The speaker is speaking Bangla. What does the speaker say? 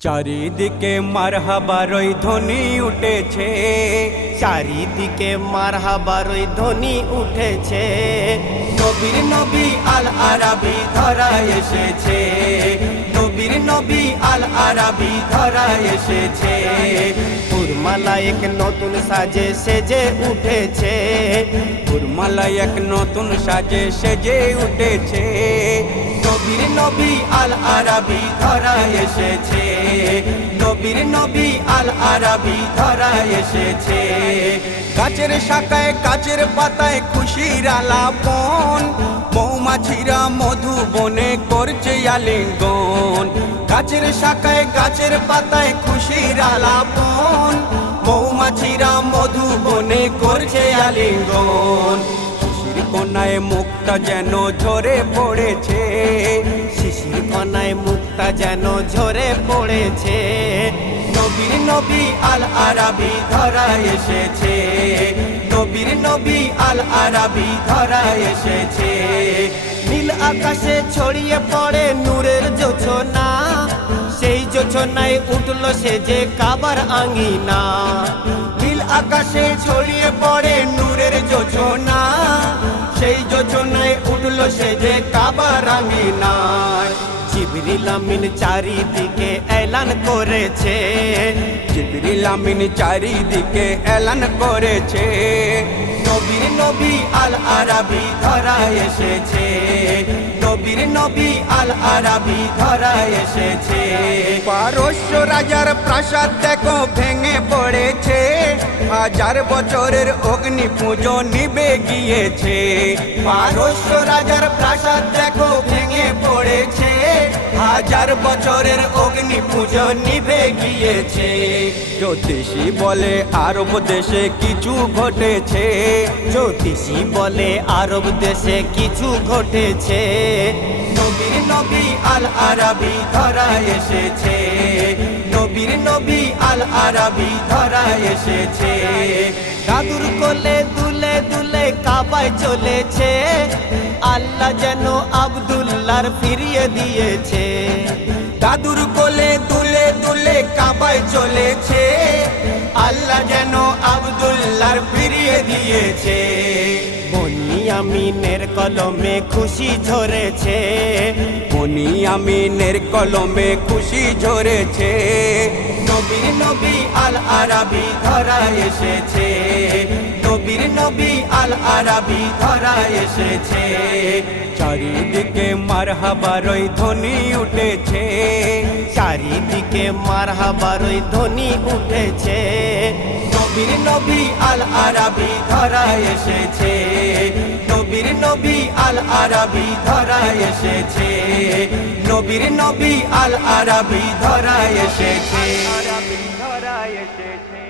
চারিদিকে মারহাবার ওই ধ্বনি উঠেছে, চারিদিকে মারহাবার ওই ধ্বনি উঠেছে। নবীর নবী আল আরাবি ধরা এসেছে, নবীর নবী আল আরাবি ধরা এসেছে। ফুরমালা এক নতুন সাজে সেজে উঠেছে, ফুরমালা এক নতুন সাজে সেজে উঠেছে। নবীর নবী আল আরাবি ধরা এসেছে, নবীর নবী আল আরাবি ধরা এসেছে। গাছের শাখায় গাছের পাতায় খুশির আলাপন, মৌমাছিরা মধু বনে করছে আলিঙ্গন। গাছের শাখায় গাছের পাতায় খুশির আলাপন, মৌমাছিরা মধু বনে করছে আলিঙ্গন। শিশির কোনায় মুক্তা যেন ঝরে পড়েছে, শিশির কণায় মুক্তা যেন ঝরে পড়েছে। নবীর নবী আল আরাবি ধরা এসেছে, নবীর নবী আল আরাবি ধরা এসেছে। নীল আকাশে ছড়িয়ে পড়ে নূরের জোছনা, সেই জোছনায় উঠল সে যে কাবার আঙিনা। নীল আকাশে ছড়িয়ে পড়ে নূরের জোছনা, সেই জোছনায় উঠল সে যে কাবার আঙিনায়। জিবরিল আমিন চারিদিকে এলান করেছে, জিবরিল আমিন চারিদিকে এলান করেছে। নবীর নবী আল আরাবি ধরা এসেছে, নবীর নবী আল আরাবি ধরা এসেছে। পারস্য রাজার প্রাসাদ দেখো ভেঙে পড়েছে, হাজার বছরের অগ্নি পুজো নিভে গিয়েছে। পারস্য রাজার প্রাসাদ দেখো ভেঙে পড়েছে, হাজার বছরের অগ্নি পুজো নিভে গিয়েছে। জ্যোতিষী বলে আরব দেশে কিছু ঘটেছে, জ্যোতিষী বলে আরব দেশে কিছু ঘটেছে। নবীর নবী আল আরাবি ধরা এসেছে, নবীর নবী আল আরাবি ধরা এসেছে। দাদুর কোলে দুলে দুলে কাবায় চলেছে, আল্লাহ যেন আব্দুল্লাহর ফিরিয়ে দিয়েছে। দাদুর কোলে দুলে দুলে কাবায় চলেছে, আল্লাহ যেন আব্দুল্লাহর ফিরিয়ে দিয়েছে। বনিয়ামিনের কলমে খুশি ঝরেছে, বনিয়ামিনের কলমে খুশি ঝরেছে। নবীর নবী আল আরাবি ধরা এসেছে, নবীর নবী আল আরাবি ধরা এসেছে। চারিদিকে মারহাবার ওই ধ্বনি উঠেছে, চারিদিকে মারহাবার ওই ধ্বনি উঠেছে। নবীর নবী আল আরাবি ধরা এসেছে, নবীর নবী আল আরাবি ধরা এসেছে। নবীর নবী আল আরাবি ধরা এসেছে, ধরা এসেছে।